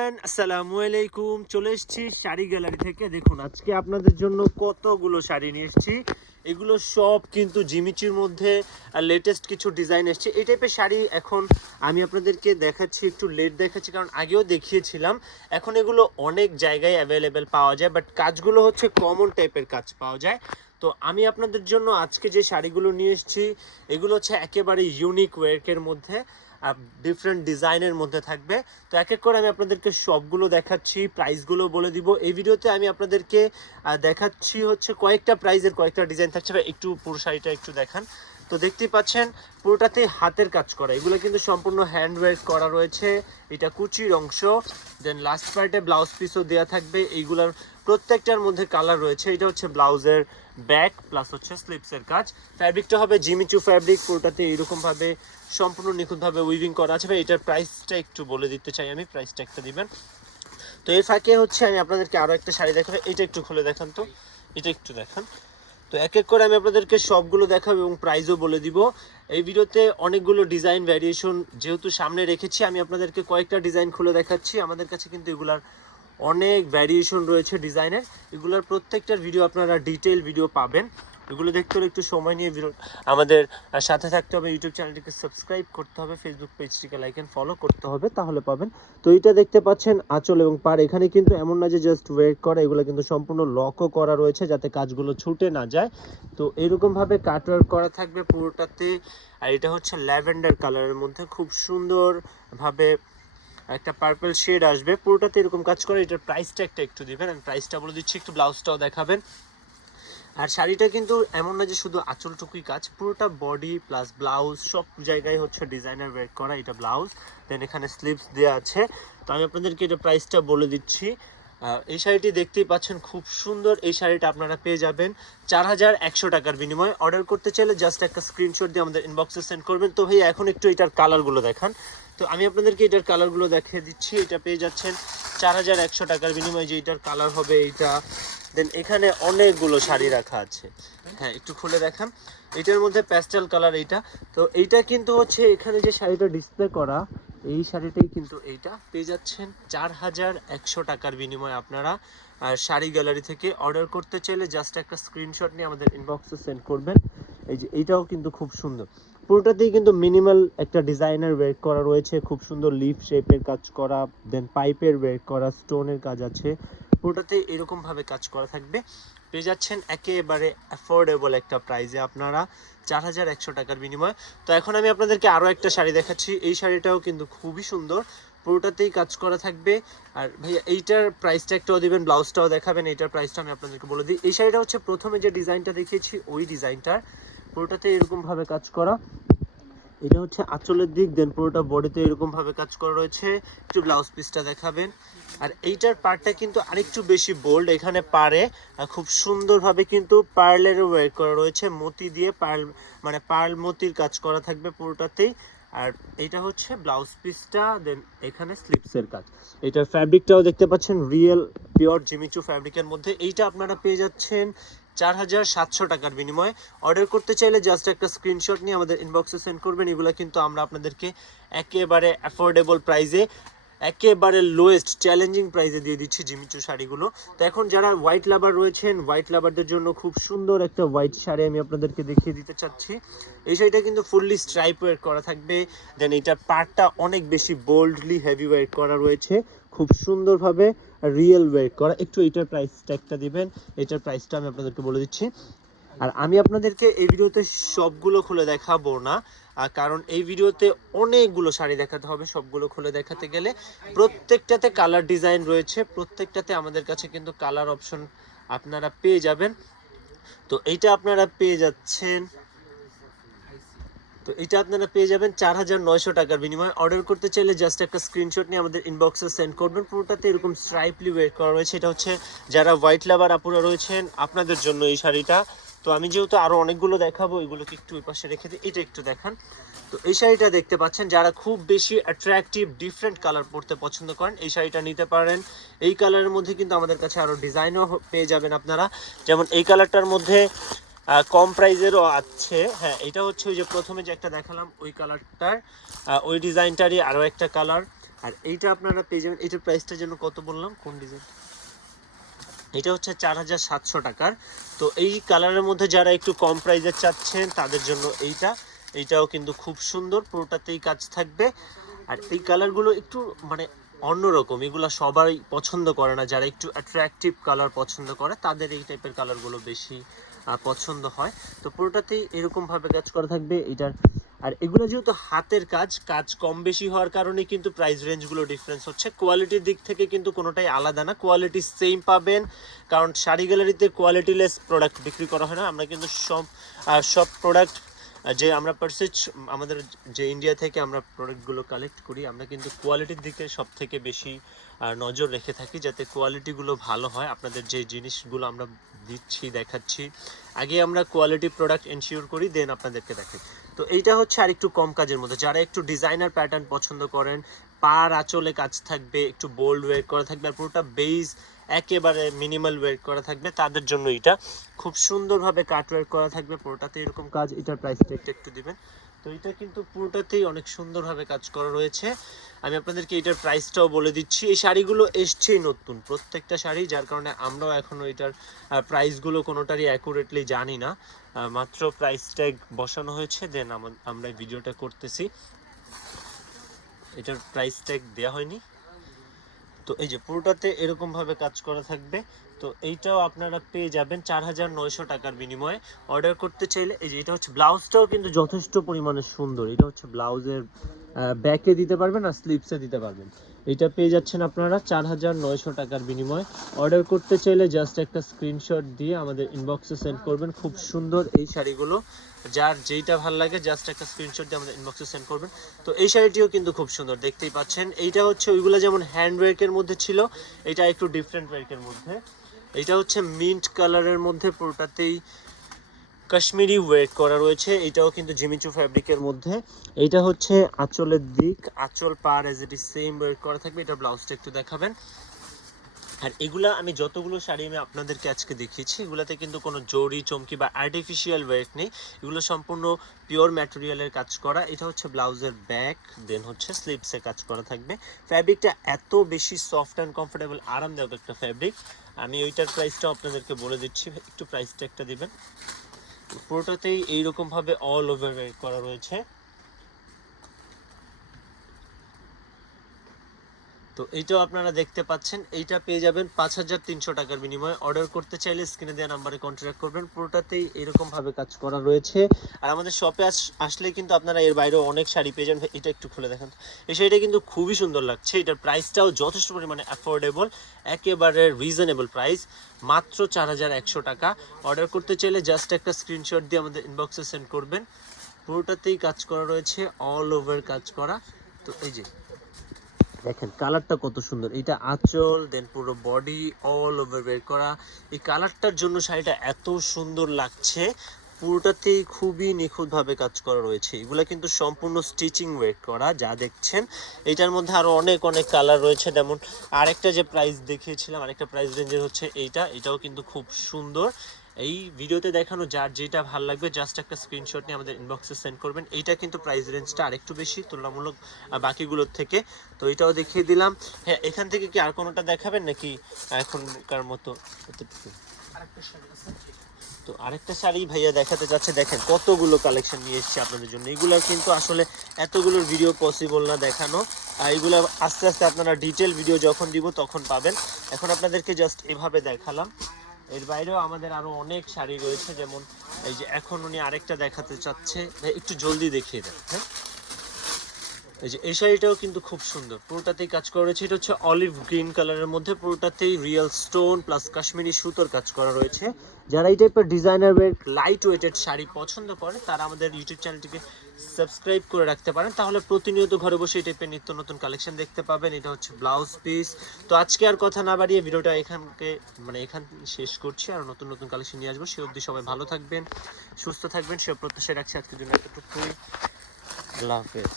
Everyone আসসালামু আলাইকুম। চলে এসেছি শাড়ি গ্যালারি থেকে। দেখুন, আজকে আপনাদের জন্য কতগুলো শাড়ি নিয়ে এসেছি। এগুলো সব কিন্তু জিমিচির মধ্যে লেটেস্ট কিছু ডিজাইন এসেছে। এই টাইপের শাড়ি এখন আমি আপনাদেরকে দেখাচ্ছি, একটু লেট দেখাচ্ছি, কারণ আগেও দেখিয়েছিলাম। এখন এগুলো অনেক জায়গায় অ্যাভেলেবেল পাওয়া যায় বাট কাজগুলো হচ্ছে কমন টাইপের কাজ পাওয়া যায়। তো আমি আপনাদের জন্য আজকে যে শাড়িগুলো নিয়ে এসেছি, এগুলো হচ্ছে একেবারে ইউনিক ওয়ার্কের মধ্যে। ডিফারেন্ট ডিজাইনের মধ্যে থাকবে। তো এক এক করে আমি আপনাদেরকে সবগুলো দেখাচ্ছি প্রাইসগুলো বলে দিব। এই ভিডিওতে আমি আপনাদেরকে দেখাচ্ছি হচ্ছে কয়েকটা প্রাইজের কয়েকটা ডিজাইন থাকছে। বা একটু পুরো শাড়িটা একটু দেখান। তো দেখতেই পাচ্ছেন, পুরোটাতেই হাতের কাজ করা। এগুলো কিন্তু সম্পূর্ণ হ্যান্ড ওয়ার্ক করা রয়েছে। এটা কুচির অংশ। দেন লাস্ট পার্টে ব্লাউজ পিসও দেওয়া থাকবে। এইগুলোর প্রত্যেকটার মধ্যে কালার রয়েছে। এটা হচ্ছে ব্লাউজের ব্যাক প্লাস হচ্ছে স্লিপসের কাজ। ফ্যাব্রিকটা হবে জিমিচু ফ্যাব্রিক পুরোটাতে এইরকমভাবে সম্পূর্ণ নিখুঁতভাবে উইভিং করা আছে। ভাই, এটার প্রাইসটা একটু বলে দিতে চাই আমি প্রাইসটা একটা দিবেন। তো এর ফাঁকে হচ্ছে আমি আপনাদেরকে আরও একটা শাড়ি দেখাবো। এটা একটু খুলে দেখান তো। এটা একটু দেখান। তো এক এক করে আমি আপনাদেরকে সবগুলো দেখাবো এবং প্রাইসও বলে দিব। এই ভিডিওতে অনেকগুলো ডিজাইন ভ্যারিয়েশন যেহেতু সামনে রেখেছি, আমি আপনাদেরকে কয়েকটা ডিজাইন খুলে দেখাচ্ছি। আমাদের কাছে কিন্তু এগুলার অনেক ভ্যারিয়েশন রয়েছে ডিজাইনের এগুলোর প্রত্যেকটার ভিডিও আপনারা ডিটেল ভিডিও পাবেন। এগুলো দেখতে হলে একটু সময় নিয়ে আমাদের সাথে থাকতে হবে ইউটিউব চ্যানেলটিকে সাবস্ক্রাইব করতে হবে ফেসবুক পেজটিকে লাইক অ্যান্ড ফলো করতে হবে, তাহলে পাবেন। তো এটা দেখতে পাচ্ছেন আঁচল এবং পার এখানে কিন্তু এমন না যে জাস্ট ওয়েট করা, এগুলো কিন্তু সম্পূর্ণ লকও করা রয়েছে যাতে কাজগুলো ছুটে না যায়। তো এরকমভাবে কাটওয়ার্ক করা থাকবে পুরোটাতে। আর এটা হচ্ছে ল্যাভেন্ডার কালারের মধ্যে খুব সুন্দরভাবে একটা পার্পল শেড আসবে, পুরোটাতে এরকম কাজ করে, এটার প্রাইসটা একটা একটু দিবেন আমি প্রাইসটা বলে দিচ্ছি, একটু ব্লাউজটাও দেখাবেন। আর শাড়িটা কিন্তু এমন না যে শুধু আঁচলটুকুই কাজ, পুরোটা বডি প্লাস ব্লাউজ সব জায়গায় হচ্ছে ডিজাইনার ওয়েট করা এটা ব্লাউজ দেন এখানে স্লিপস দেওয়া আছে। তো আমি আপনাদেরকে এটা প্রাইসটা বলে দিচ্ছি। এই শাড়িটি দেখতেই পাচ্ছেন, খুব সুন্দর এই শাড়িটা আপনারা পেয়ে যাবেন। চার হাজার একশো টাকার বিনিময়ে অর্ডার করতে চাইলে জাস্ট একটা স্ক্রিনশট দিয়ে আমাদের ইনবক্সে সেন্ড করবেন। তো ভাই এখন একটু এটার কালারগুলো দেখান। তো আমি আপনাদেরকে এটার কালারগুলো দেখিয়ে দিচ্ছি। এটা পেয়ে যাচ্ছেন চার হাজার একশো টাকার বিনিময়ে যে এটার কালার হবে এইটা। দেন এখানে অনেকগুলো শাড়ি রাখা আছে। হ্যাঁ একটু খুলে দেখান। এটার মধ্যে প্যাস্টেল কালার এইটা। তো এইটা কিন্তু হচ্ছে এখানে যে শাড়িটা ডিসপ্লে করা এই শাড়িটাই কিন্তু এইটা। পেয়ে যাচ্ছেন চার হাজার একশো টাকার বিনিময়ে আপনারা আর শাড়ি গ্যালারি থেকে অর্ডার করতে চাইলে জাস্ট একটা স্ক্রিনশট নিয়ে আমাদের ইনবক্সে সেন্ড করবেন। এই যে এইটাও কিন্তু খুব সুন্দর। পুরোটাতেই কিন্তু মিনিমাল একটা ডিজাইনের ওয়েট করা রয়েছে। খুব সুন্দর লিফ শেপের কাজ করা দেন পাইপের ওয়েট করা স্টোনের কাজ আছে। পুরোটাতে এরকমভাবে কাজ করা থাকবে। পেয়ে যাচ্ছেন একেবারে অ্যাফোর্ডেবল একটা প্রাইজে আপনারা চার হাজার একশো টাকার বিনিময়ে। তো এখন আমি আপনাদেরকে আরও একটা শাড়ি দেখাচ্ছি। এই শাড়িটাও কিন্তু খুবই সুন্দর। পুরোটাতেই কাজ করা থাকবে। আর ভাইয়া, এইটার প্রাইসটা একটাও দেবেন ব্লাউজটাও দেখাবেন, এইটার প্রাইসটা আমি আপনাদেরকে বলে দিই। এই শাড়িটা হচ্ছে প্রথমে যে ডিজাইনটা দেখিয়েছি, ওই ডিজাইনটার পুরোটাতে এরকমভাবে কাজ করা। এটা হচ্ছে আঁচলের দিক দেন পুরোটা বডিতে এরকম ভাবে কাজ করা রয়েছে। একটু ব্লাউজ পিসটা দেখাবেন। আর এইটার পার্টটা কিন্তু আরেকটু বেশি বোল্ড এখানে পারে খুব সুন্দরভাবে কিন্তু পার্লের ওয়ার্ক করা রয়েছে। মতি দিয়ে পার্ল মানে পার্ল মতির কাজ করা থাকবে পুরোটাতেই। আর এটা হচ্ছে ব্লাউজ পিসটা দেন এখানে স্লিপসের কাজ। এটার ফ্যাব্রিকটাও দেখতে পাচ্ছেন রিয়েল পিওর জিমিচু ফ্যাব্রিকের মধ্যে। এইটা আপনারা পেয়ে যাচ্ছেন চার হাজার সাতশো টাকার বিনিময়ে অর্ডার করতে চাইলে জাস্ট একটা স্ক্রিনশট নিয়ে আমাদের ইনবক্সে সেন্ড করবেন। এগুলো কিন্তু আমরা আপনাদেরকে একেবারে অ্যাফোর্ডেবল প্রাইসে একেবারে লোয়েস্ট চ্যালেঞ্জিং প্রাইসে দিয়ে দিচ্ছি জিমিচু শাড়িগুলো। তো এখন যারা হোয়াইট লাভার রয়েছেন হোয়াইট লাভারদের জন্য খুব সুন্দর একটা হোয়াইট শাড়ি আমি আপনাদেরকে দেখিয়ে দিতে চাচ্ছি। এই শাড়িটা কিন্তু ফুললি স্ট্রাইপ ওয়েট করা থাকবে। দেন এটার পার্টটা অনেক বেশি বোল্ডলি হেভি ওয়েট করা রয়েছে। খুব সুন্দরভাবে রিয়েল ওয়েট করা। একটু এটার প্রাইস ট্যাগটা দিবেন, এটার প্রাইসটা আমি আপনাদেরকে বলে দিচ্ছি। আর আমি আপনাদেরকে এই ভিডিওতে সবগুলো খুলে দেখাবো না কারণ এই ভিডিওতে অনেকগুলো শাড়ি দেখাতে হবে। সবগুলো খুলে দেখাতে গেলে প্রত্যেকটাতে কালার ডিজাইন রয়েছে, প্রত্যেকটাতে আমাদের কাছে কিন্তু কালার অপশন আপনারা পেয়ে যাবেন। তো এইটা আপনারা পেয়ে যাচ্ছেন। তো এটা আপনারা পেয়ে যাবেন চার হাজার নয়শো টাকার বিনিময়ে। অর্ডার করতে চাইলে জাস্ট একটা স্ক্রিনশট নিয়ে আমাদের ইনবক্সে সেন্ড করবেন। পুরোটাতে এরকম স্ট্রাইপলি ওয়েট করা রয়েছে। এটা হচ্ছে যারা হোয়াইট লাভার আপুরা রয়েছেন, আপনাদের জন্য এই শাড়িটা। তো আমি যেহেতু আরও অনেকগুলো দেখাবো, এগুলোকে একটু ওই পাশে রেখে দিই। এটা একটু দেখান। তো এই শাড়িটা দেখতে পাচ্ছেন, যারা খুব বেশি অ্যাট্রাকটিভ ডিফারেন্ট কালার পরতে পছন্দ করেন, এই শাড়িটা নিতে পারেন। এই কালারের মধ্যে কিন্তু আমাদের কাছে আরও ডিজাইনও পেয়ে যাবেন আপনারা। যেমন এই কালারটার মধ্যে কম প্রাইজেরও আছে। হ্যাঁ এটা হচ্ছে ওই যে প্রথমে যে একটা দেখালাম, ওই কালারটার। ওই ডিজাইনটারই আরও একটা কালার। আর এইটা আপনারা পেয়ে যাবেন। এটার প্রাইসটা যেন কত বললাম? কোন ডিজাইন? এটা হচ্ছে চার হাজার সাতশো টাকার। তো এই কালারের মধ্যে যারা একটু কম প্রাইজের চাচ্ছেন, তাদের জন্য এইটা। এইটাও কিন্তু খুব সুন্দর। পুরোটাতেই কাজ থাকবে। আর এই কালারগুলো একটু মানে অন্যরকম। এগুলো সবাই পছন্দ করে না। যারা একটু অ্যাট্রাকটিভ কালার পছন্দ করে, তাদের এই টাইপের কালারগুলো বেশি পছন্দ হয়। তো পুরোটাতেই এরকমভাবে কাজ করা থাকবে এটার। আর এগুলো যেহেতু হাতের কাজ কাজ কম বেশি হওয়ার কারণে কিন্তু প্রাইস রেঞ্জগুলো ডিফারেন্স হচ্ছে। কোয়ালিটির দিক থেকে কিন্তু কোনোটাই আলাদা না। কোয়ালিটি সেম পাবেন, কারণ শাড়ি গ্যালারিতে কোয়ালিটিলেস প্রোডাক্ট বিক্রি করা হয় না। আমরা কিন্তু সব সব প্রোডাক্ট যে আমরা পারচেজ আমাদের যে ইন্ডিয়া থেকে আমরা প্রোডাক্টগুলো কালেক্ট করি, আমরা কিন্তু কোয়ালিটির দিকে সব থেকে বেশি নজর রেখে থাকি যাতে কোয়ালিটিগুলো ভালো হয়। আপনাদের যে জিনিসগুলো আমরা দিচ্ছি, দেখাচ্ছি, আগে আমরা কোয়ালিটি প্রোডাক্ট এনশিওর করি দেন আপনাদেরকে দেখাই। তো এইটা হচ্ছে আর একটু কম কাজের মধ্যে। যারা একটু ডিজাইনার প্যাটার্ন পছন্দ করেন, পার আঁচলে কাজ থাকবে, একটু বোল্ড ওয়েট করা থাকবে, আর পুরোটা বেজ একেবারে মিনিমাল ওয়েট করা থাকবে। তাদের জন্য এটা খুব সুন্দরভাবে কাট ওয়ার্ক করা থাকবে পুরোটাতে। এরকম কাজ এটার প্রাইসটা একটু একটু দিবেন। তো এটা কিন্তু পুরোটাতেই অনেক সুন্দরভাবে কাজ করা রয়েছে। আমি আপনাদেরকে এটার প্রাইসটাও বলে দিচ্ছি। এই শাড়িগুলো এসছেই নতুন। প্রত্যেকটা শাড়ি, যার কারণে আমরাও এখনও এটার প্রাইসগুলো কোনোটারই অ্যাকুরেটলি জানি না। মাত্র প্রাইস ট্যাগ বসানো হয়েছে। দেন আমরা ভিডিওটা করতেছি। এটার প্রাইস ট্যাগ দেওয়া হয়নি। তো এই যে পুরোটাতে এরকমভাবে কাজ করা থাকবে। তো এইটাও আপনারা পেয়ে যাবেন চার হাজার নয়শো টাকার বিনিময়ে। অর্ডার করতে চাইলে এই যে এটা হচ্ছে ব্লাউজটাও কিন্তু যথেষ্ট পরিমাণে সুন্দর। এটা হচ্ছে ব্লাউজের ব্যাকে দিতে পারবেন আর স্লিপসে দিতে পারবেন। এটা পেয়ে যাচ্ছেন আপনারা চার হাজার নয়শো টাকার বিনিময়ে। অর্ডার করতে চাইলে জাস্ট একটা স্ক্রিনশট দিয়ে আমাদের ইনবক্সে সেন্ড করবেন। খুব সুন্দর এই শাড়িগুলো। যার যেইটা ভালো লাগে জাস্ট একটা স্ক্রিনশট দিয়ে আমাদের ইনবক্সে সেন্ড করবেন। তো এই শাড়িটিও কিন্তু খুব সুন্দর, দেখতেই পাচ্ছেন। এইটা হচ্ছে ওইগুলো যেমন হ্যান্ড ওয়ার্কের মধ্যে ছিল, এটা একটু ডিফারেন্ট ওয়ার্কের মধ্যে। এটা হচ্ছে মিন্ট কালারের মধ্যে পুরোটাতেই কাশ্মীরি ওয়েট করা রয়েছে, এটাও কিন্তু জিমিচু ফ্যাব্রিকের মধ্যে। এটা হচ্ছে আঁচলের দিক, আঁচল পার as it is same weight করা থাকবে, এটা ব্লাউজটা একটু দেখাবেন। আর এগুলা আমি যতগুলো শাড়ি আমি আপনাদেরকে আজকে দেখিয়েছি, এগুলাতে কিন্তু কোনো জরি, চমকি বা আর্টিফিশিয়াল ওয়েট নেই। এগুলো সম্পূর্ণ পিওর ম্যাটেরিয়ালের কাজ করা। এটা হচ্ছে ব্লাউজের ব্যাক দেন হচ্ছে স্লিপসে কাজ করা থাকবে। ফ্যাব্রিকটা এত বেশি সফট অ্যান্ড কমফোর্টেবল আরামদায়ক একটা ফ্যাব্রিক। আমি ওইটার প্রাইসটাও আপনাদেরকে বলে দিচ্ছি, একটু প্রাইসটা একটা দিবেন। পুরোটাতেই এইরকমভাবে অল ওভার করা রয়েছে। তো এইটাও আপনারা দেখতে পাচ্ছেন। এইটা পেয়ে যাবেন পাঁচ হাজার তিনশো টাকার বিনিময়ে। অর্ডার করতে চাইলে স্ক্রিনে দেওয়া নাম্বারে কন্ট্যাক্ট করবেন। পুরোটাতেই এরকম ভাবে কাজ করা রয়েছে। আর আমাদের শপে আসলে কিন্তু আপনারা এর বাইরেও অনেক শাড়ি পেয়ে যাবেন। এটা একটু খুলে দেখেন। এই শাড়িটা কিন্তু খুবই সুন্দর লাগছে। এটার প্রাইসটাও যথেষ্ট পরিমাণে অ্যাফোর্ডেবল একেবারে রিজনেবল প্রাইস মাত্র চার হাজার একশো টাকা। অর্ডার করতে চাইলে জাস্ট একটা স্ক্রিনশট দিয়ে আমাদের ইনবক্সে সেন্ড করবেন। পুরোটাতেই কাজ করা রয়েছে। অল ওভার কাজ করা। তো এই যে দেখেন কালারটা কত সুন্দর। এটা আঁচল দেন পুরো বডি অল ওভার বের করা। এই কালারটার জন্য শাড়িটা এত সুন্দর লাগছে। পুরোটাতেই খুবই নিখুঁতভাবে কাজ করা রয়েছে। এগুলা কিন্তু সম্পূর্ণ স্টিচিং ওয়েট করা, যা দেখছেন। এটার মধ্যে আরও অনেক অনেক কালার রয়েছে। যেমন আরেকটা যে প্রাইস দেখিয়েছিলাম, আরেকটা প্রাইস রেঞ্জের হচ্ছে এইটা। এটাও কিন্তু খুব সুন্দর। এই ভিডিওতে দেখানো যার যেটা ভালো লাগবে জাস্ট একটা স্ক্রিনশট নিয়ে আমাদের ইনবক্সে সেন্ড করবেন। এইটা কিন্তু প্রাইস রেঞ্জটা আরেকটু বেশি, তুলনামূলক বাকিগুলোর থেকে। তো এটাও দেখিয়ে দিলাম। হ্যাঁ এখান থেকে কি আর কোনোটা দেখাবেন নাকি এখনকার মতো? এতটুকু তো আরেকটা শাড়ি ভাইয়া দেখাতে যাচ্ছে, দেখেন কতগুলো কালেকশন নিয়ে এসেছি আপনাদের জন্য। এগুলো কিন্তু আসলে এতগুলোর ভিডিও পসিবল না দেখানো। আর এগুলো আস্তে আস্তে আপনারা ডিটেল ভিডিও যখন দিব তখন পাবেন। এখন আপনাদেরকে জাস্ট এভাবে দেখালাম। এর বাইরেও আমাদের আরও অনেক শাড়ি রয়েছে, যেমন এই যে এখন উনি আরেকটা দেখাতে চাচ্ছে। একটু জলদি দেখিয়ে দেন হ্যাঁ? এই যে, এই শাড়িটাও কিন্তু খুব সুন্দর। পুরোটাতেই কাজ করা রয়েছে। এটা হচ্ছে অলিভ গ্রিন কালারের মধ্যে। পুরোটাতেই রিয়েল স্টোন প্লাস কাশ্মীরি সুতোর কাজ করা রয়েছে। যারা এই টাইপের ডিজাইনার লাইট ওয়েটেড শাড়ি পছন্দ করে, তারা আমাদের ইউটিউব চ্যানেলটিকে সাবস্ক্রাইব করে রাখতে পারেন। তাহলে প্রতিনিয়ত ঘরে বসে এই টাইপের নিত্য নতুন কালেকশন দেখতে পাবেন। এটা হচ্ছে ব্লাউজ পিস তো আজকে আর কথা না বাড়িয়ে ভিডিওটা এখানকে মানে এখান শেষ করছি। আর নতুন নতুন কালেকশন নিয়ে আসব। সে অবধি সবাই ভালো থাকবেন, সুস্থ থাকবেন। সে প্রত্যাশায় রাখছি আজকের জন্য এতটুকুই। আল্লাহ হাফেজ।